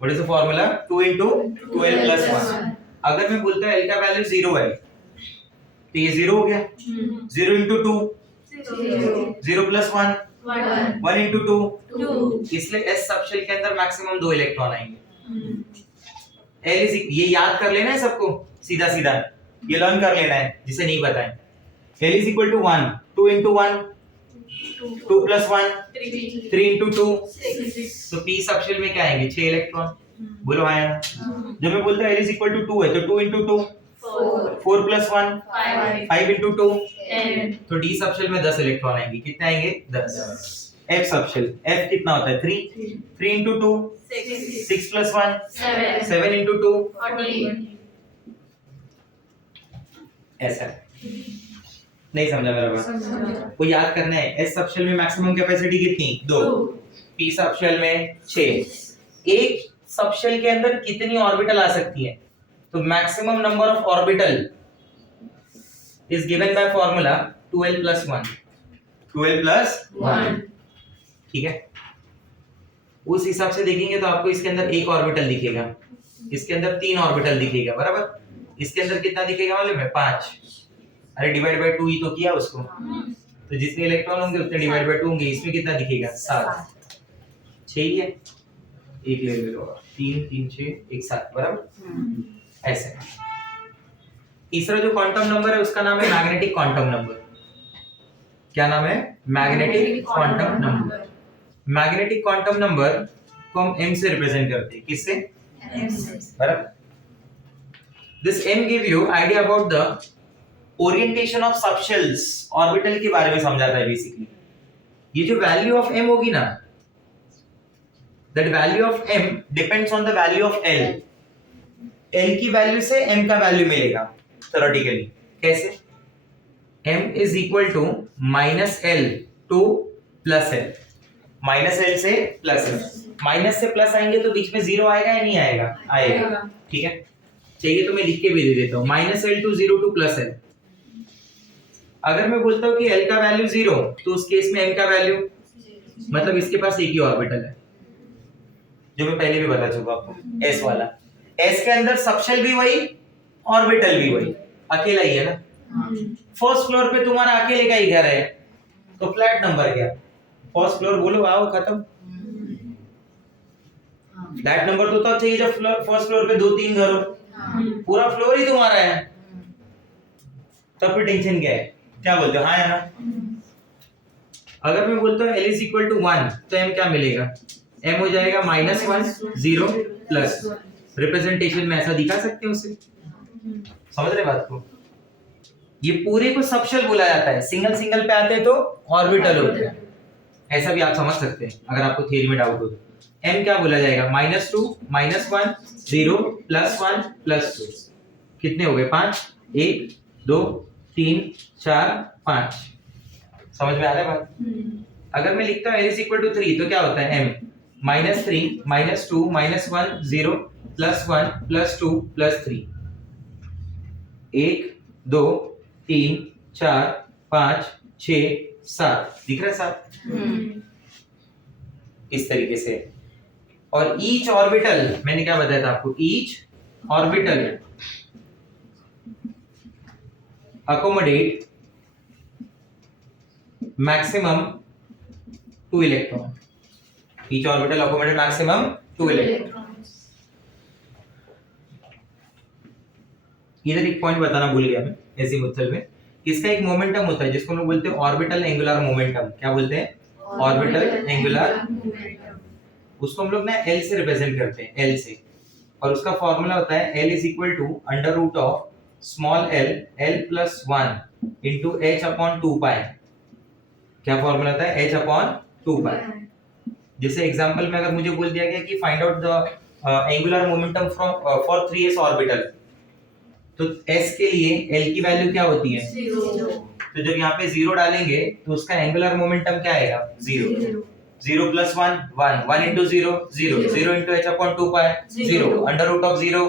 What is the formula? 2 into 2l plus 1। अगर मैं बोलता हूं l का वैल्यू 0 है तो ये 0 हो गया, 0 into 2 0 plus 1 1 into 2, इसलिए s सबशेल के अंदर मैक्सिमम 2 इलेक्ट्रॉन आएंगे। l इज, ये याद कर लेना है सबको, सीधा सीधा ये लर्न कर लेना है जिसे नहीं पता है। l is equal to 1, 2 into 1 2 plus 1 3 into 2, तो p सबशेल में क्या आएंगे? 6 इलेक्ट्रॉन। बोलो आया ना? जब मैं बोलता हूं l is equal to 2 है तो 2 into 2 4 plus 1 5 into 2, तो d सबशेल में 10 इलेक्ट्रॉन आएंगे। कितने आएंगे? 10। f सबशेल, f कितना होता है? 3 into 2 6 plus 1 7 into 2, ऐसा है। नहीं समझा मेरा बात? वो याद करना है। s सबशेल में मैक्सिमम कैपेसिटी कितनी? 2। p सबशेल में 6। एक सबशेल के अंदर कितनी ऑर्बिटल आ सकती है? तो maximum number of orbital is given by formula 2l plus 1। 2l plus 1, ठीक है। उस हिसाब से देखेंगे तो आपको इसके अंदर एक ऑर्बिटल दिखेगा, इसके अंदर 3 ऑर्बिटल दिखेगा बराबर। इसके अंदर कितना दिखेगा मालूम है? 5। अरे डिवाइड बाय 2 ही तो किया उसको, तो जितने इलेक्ट्रॉन होंगे उतने डिवाइड बाय 2 होंगे। इसमें कितना दिखेगा? 7। 6 ही है, एक ले लो, 3 3 6 1 7 बराबर। ऐसे तीसरा जो क्वांटम नंबर है उसका नाम है मैग्नेटिक क्वांटम नंबर। क्या नाम है? Magnetic quantum number. Magnetic quantum number को हम m से रिप्रेजेंट करते हैं। किससे? बराबर। This m give you idea about the orientation of subshells, orbital के बारे में समझाता है बेसिकली। ये जो वैल्यू ऑफ m होगी ना, that value of m depends on the value of l। l की वैल्यू से m का वैल्यू मिलेगा थ्योरेटिकली। कैसे? m is equal to minus l to plus l। Minus l से प्लस l, माइनस से plus आएंगे तो बीच में 0 आएगा या नहीं आएगा? आएगा। ठीक है, चाहिए तो मैं लिख के भी दे देता हूं, minus l to 0 to plus l। अगर मैं बोलता हूं कि l का वैल्यू 0 तो उस केस में m का वैल्यू, मतलब इसके पास एक ही ऑर्बिटल है, जो मैं पहले भी बता चुका आपको, s वाला। s के अंदर सबशेल भी वही, ऑर्बिटल भी वही, अकेला ही है ना। फर्स्ट फ्लोर पे तुम्हारा अकेले का ही घर है तो फ्लैट नंबर क्या? फर्स्ट फ्लोर बोलो, आओ खत्म। फ्लैट नंबर तो तब चाहिए जब फर्स्ट फ्लोर पे 2-3 घर हो, पूरा फ्लोर ही तुम्हारा है, तब फिर टेंशन क्या है? क्या बोलते हो? हाँ है ना। अगर मैं बोलता हूँ l is equal to 1 तो m क्या मिलेगा? m हो जाएगा -1 0 प्लस। रिप्रेजेंटेशन में ऐसा दिखा सकते हैं उसे। समझ रहे बात को? ये पूरे को सबशेल बोला जाता है। सिंगल सिंगल पे आते हैं तो ऑर्बिटल होते हैं, ऐसा भी आप समझ सकते हैं अगर आपको थ्योरी में डाउट हो तो। m क्या बोला जाएगा? -2 -1 0 +1 +2। कितने हो गए? 5। 1 2 3 4 5। समझ में आ रहा है बात? अगर मैं लिखता हूँ l is equal to 3 तो क्या होता है? m -3 -2 -1 0 +1 +2 +3। 1 2 3 4 5 6 7 दिख रहा है 7 इस तरीके से। और ईच ऑर्बिटल मैंने क्या बताया था आपको, each orbital accommodate maximum 2 electron. Each orbital accommodate maximum 2 electron. इधर एक पॉइंट बताना भूल गया मैं एजीमुथल में, इसका एक मोमेंटम होता है जिसको हम लोग बोलते हैं ऑर्बिटल एंगुलर मोमेंटम। क्या बोलते हैं? Orbital angular. उसको हम लोग ना L से रिप्रेजेंट करते हैं, L से, और उसका फॉर्मूला होता है L is equal to under root of small l l plus 1 into h upon 2 pi. क्या फॉर्मूला होता है? h upon 2 pi. जैसे एग्जांपल में अगर मुझे बोल दिया गया कि find out the angular momentum for 3s orbital, तो s के लिए l की वैल्यू क्या होती है? 0। तो जब यहाँ पे 0 डालेंगे तो उसका एंगुलर मोमेंटम क्या आएगा? 0। 0 plus 1 1 1 into 0 0 0 into h upon 2 pi 0 under root of 0।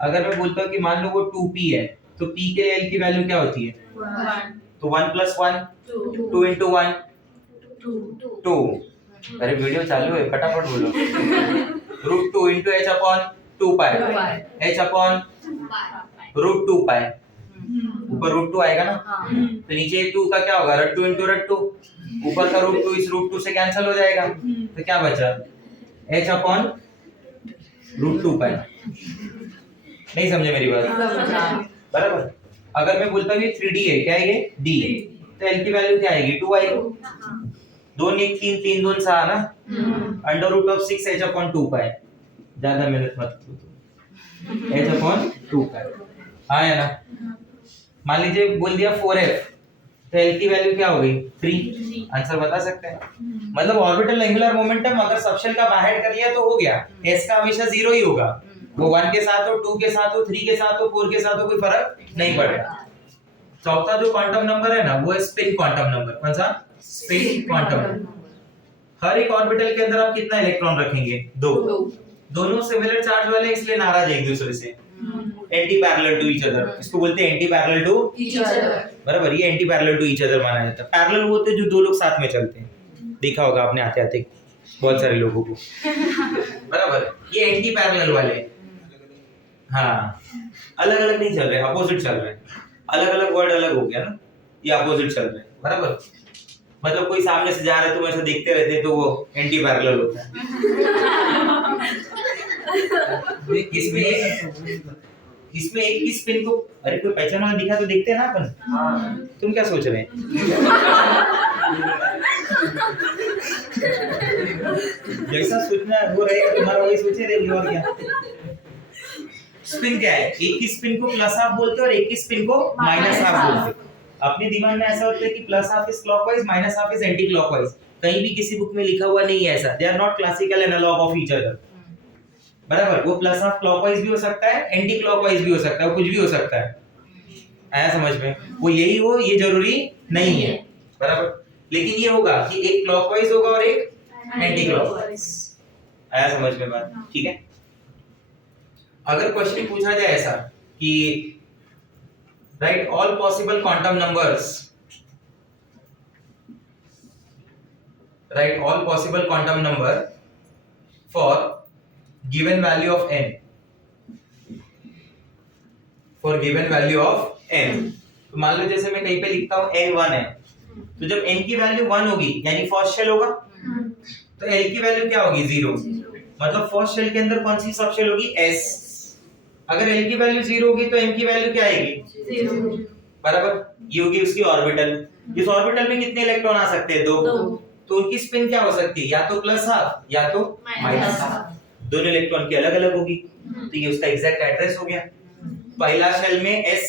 अगर मैं बोलता हूँ कि मान लो वो 2p है, तो p के लिए l की वैल्यू क्या होती है? 1 तो 1 प्लस 1 2 इंटू 1 2। अरे वीडियो चालू है, फटाफट बोलो। रूट 2 इंटू h अपॉन 2 पाई h अपॉन रूट 2 पाई। ऊपर रूट 2 आएगा ना, तो नीचे 2 का क्या होगा? Root 2 into root 2। ऊपर का रूट 2 इस रूट 2 से कैंसिल हो जाएगा, तो क्या बचा? h अपॉन रूट 2 पाई। नहीं समझे मेरी बात? बराबर। अगर मैं बोलता हूँ ये 3D है, क्या है ये? D, तो l की वैल्यू क्या आएगी? 2 आएगी। 2 1 3 3 2 6 ना, under root of 6 h upon 2 pi. ज्यादा मेहनत मत करो, h अपॉन 2 पाई आया ना। मान लीजिए बोल दिया 4f, तो l की वैल्यू क्या हो गई? 3। आंसर बता सकते हैं? मतलब ऑर्बिटल एंगुलर मोमेंटम अगर सबशेल का बाहर कर लिया तो हो गया, s का हमेशा 0 ही होगा। वो 1 के साथ हो, 2 के साथ हो, 3 के साथ हो, 4 के साथ हो, कोई फर्क नहीं पड़ता। चौथा जो क्वांटम नंबर है ना, वो है स्पिन क्वांटम नंबर। कौन सा? Spin quantum number. हर एक ऑर्बिटल के अंदर आप कितना इलेक्ट्रॉन रखेंगे? 2। दोनों सिमिलर चार्ज वाले हैं, इसलिए नाराज है एक दूसरे से, anti parallel to each other. इसको बोलते हैं anti parallel to each other. बराबर, ये anti parallel to each other माना जाता है। पैरेलल वो होते हैं जो दो लोग साथ में चलते हैं, देखा होगा आपने आते आते बहुत सारे लोगों को। बराबर, ये एंटी पैरेलल वाले। हाँ, अलग अलग नहीं चल रहे, अपोजिट चल रहे हैं। अलग अलग वर्ड अलग हो गया ना, ये अपोजिट चल रहे हैं। बराबर, मतलब कोई सामने से जा रहा है तो ऐसा देखते रहते हैं, तो वो एंटी पैरेलल होता है। इसमें एक ही स्पिन को, अरे कोई पहचान वाला दिखा तो देखते हैं ना अपन। तुम क्या सोच रहे हैं? जैसा सोचना वो रहेगा तुम्हारा, वही सोचे रहेगी, और क्या। स्पिन क्या है? एक ही स्पिन को प्लस हाफ बोलते हैं और एक ही स्पिन को माइनस हाफ बोलते हैं। अपने दिमाग में ऐसा होता है कि plus half is clockwise, minus half is anti clockwise. कहीं भी किसी बुक में लिखा हुआ नहीं है ऐसा। They are not classical analog of each other. बराबर, वो प्लस हाफ क्लॉकवाइज भी हो सकता है, एंटी क्लॉकवाइज भी हो सकता है, वो कुछ भी हो सकता है। आया समझ में? वो यही हो ये जरूरी नहीं है। बराबर, लेकिन ये होगा कि एक क्लॉकवाइज होगा और एक एंटी क्लॉकवाइज। आया समझ में बात? ठीक है। अगर क्वेश्चन पूछा जाए ऐसा कि right all possible quantum numbers, right all possible quantum number for given value of n, for given value of n। तो मान लो जैसे मैं कहीं पे लिखता हूँ n1 है, तो जब n की वैल्यू 1 होगी यानी फर्स्ट शेल होगा, तो l की वैल्यू क्या होगी? 0। मतलब फर्स्ट शेल के अंदर कौन सी सब शेल होगी? s। अगर l की वैल्यू 0 होगी तो n की वैल्यू क्या आएगी? 0। बराबर, ये होगी उसकी ऑर्बिटल। इस ऑर्बिटल में कितने इलेक्ट्रॉन आ सकते हैं? 2। तो उनकी स्पिन क्या हो सकती है? या तो प्लस हाफ या तो माइनस हाफ। दोनों इलेक्ट्रॉन की अलग अलग होगी। तो ये उसका एग्जैक्ट एड्रेस हो गया। पहला शेल में s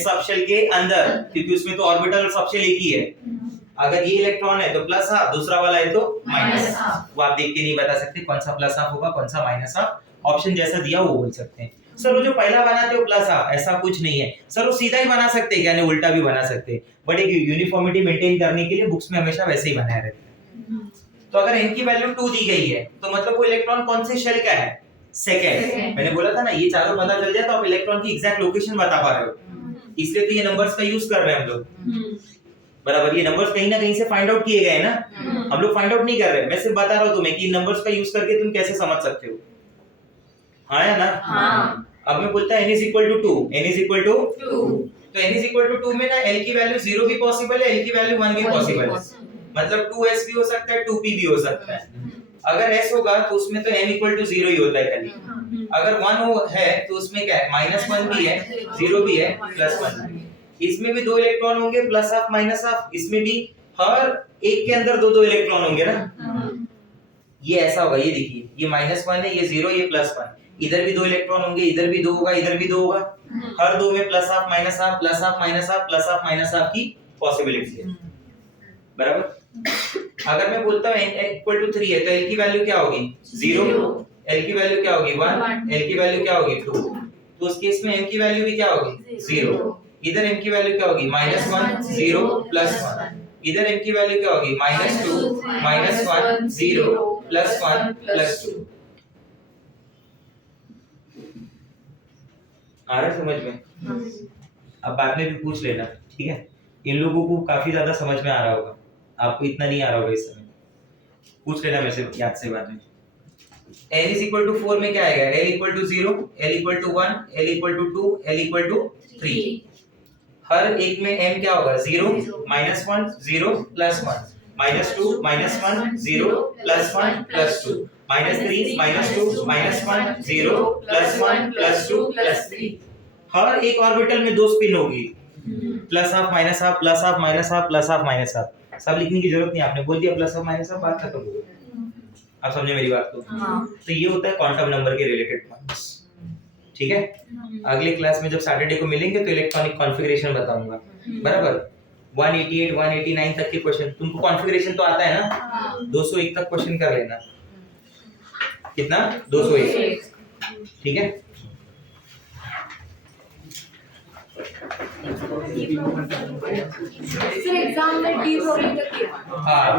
सबशेल के अंदर, क्योंकि उसमें तो ऑर्बिटल और सबशेल एक ही है। अगर ये इलेक्ट्रॉन है तो प्लस हाफ, दूसरा वाला है तो माइनस हाफ। वो आप देख के नहीं बता सकते कौन सा प्लस हाफ होगा कौन सा माइनस हाफ। ऑप्शन जैसा दिया वो बोल सकते हैं। सर वो जो पहला बनाते हो प्लस हाफ, ऐसा कुछ नहीं है सर। वो सीधा ही बना सकते हैं, यानी उल्टा भी बना सकते हैं, बट एक यूनिफॉर्मिटी मेंटेन करने के लिए बुक्स में हमेशा वैसे ही बनाया रहता है। तो अगर n की वैल्यू 2 दी गई है तो मतलब वो इलेक्ट्रॉन कौन से शेल का है? सेकंड। मैंने बोला था ना, ये चारों पता चल जाए तो आप इलेक्ट्रॉन की एग्जैक्ट लोकेशन बता पा रहे हो। इसलिए तो ये नंबर्स का यूज कर रहे हैं हम लोग। बराबर। ये नंबर्स कहीं ना कहीं से फाइंड आउट किए गए हैं ना, हम लोग फाइंड आउट नहीं कर रहे, मैं सिर्फ बता रहा हूँ तुम्हें कि इन नंबर्स का यूज करके तुम कैसे समझ सकते हो। हाँ या ना? हाँ। अब मैं बोलता n is equal to 2, n is equal to 2, तो n is equal to 2 में ना l की वैल्यू 0 भी पॉसिबल है, l की वैल्यू 1 भी पॉसिबल है, मतलब 2s भी हो सकता है, 2p भी हो सकता है। अगर s होगा तो उसमें तो n equal to 0 ही होता है खाली। अगर 1 हो है तो उसमें क्या है, -1 भी है, 0 भी है, +1 भी है। इसमें भी 2 इलेक्ट्रॉन होंगे, प्लस हाफ माइनस हाफ, इसमें भी हर एक के अंदर 2-2 इलेक्ट्रॉन होंगे ना। ये ऐसा होगा, ये देखिए, ये -1 है, ये 0, ये +1, इधर भी 2 इलेक्ट्रॉन होंगे, इधर भी 2 होगा, इधर भी 2 होगा, हर दो में plus half minus half, plus half minus half, plus half minus half की पॉसिबिलिटी है, बराबर। अगर मैं बोलता हूं n इक्वल टू 3 है तो l की वैल्यू क्या होगी, 0, l की वैल्यू क्या होगी, 1, l की वैल्यू क्या होगी, 2, तो उस केस में m की वैल्यू भी क्या होगी, 0, इधर m की वैल्यू क्या होगी, -1, 0, +1, इधर m की वैल्यू क्या होगी, -2, -1, 0, +1, +2। आ रहा है समझ में? अब बाद में भी पूछ लेना, ठीक है। इन लोगों को काफी ज्यादा समझ में आ रहा होगा, आपको इतना नहीं आ रहा होगा इस समय, पूछ लेना मेरे से याद से बाद में। n is equal to 4 में क्या आएगा, l equal to 0, l equal to 1, l equal to 2, l equal to 3। हर एक में m क्या होगा, 0, -1, 0, +1, -2, -1, 0, +1, +2, -3, -2, -1, 0, +1, +2, +3। हर एक ऑर्बिटल में 2 स्पिन होगी, plus half minus half, plus half minus half, plus half minus half, सब लिखने की जरूरत नहीं, आपने बोल दिया प्लस हाफ माइनस हाफ, बात खत्म हो गई। आप समझे मेरी बात को? तो ये होता है क्वांटम नंबर के रिलेटेड पॉइंट्स, ठीक है। अगले क्लास में जब सैटरडे को मिलेंगे तो इलेक्ट्रॉनिक कॉन्फ़िगरेशन बताऊंगा, बराबर। 188 189 तक के क्वेश्चन तुमको कॉन्फ़िगरेशन तो आता है ना, 201 तक क्वेश्चन कर लेना। कितना, 201, ठीक है। सर एग्जाम में डी प्रॉब्लम तक किया। हाँ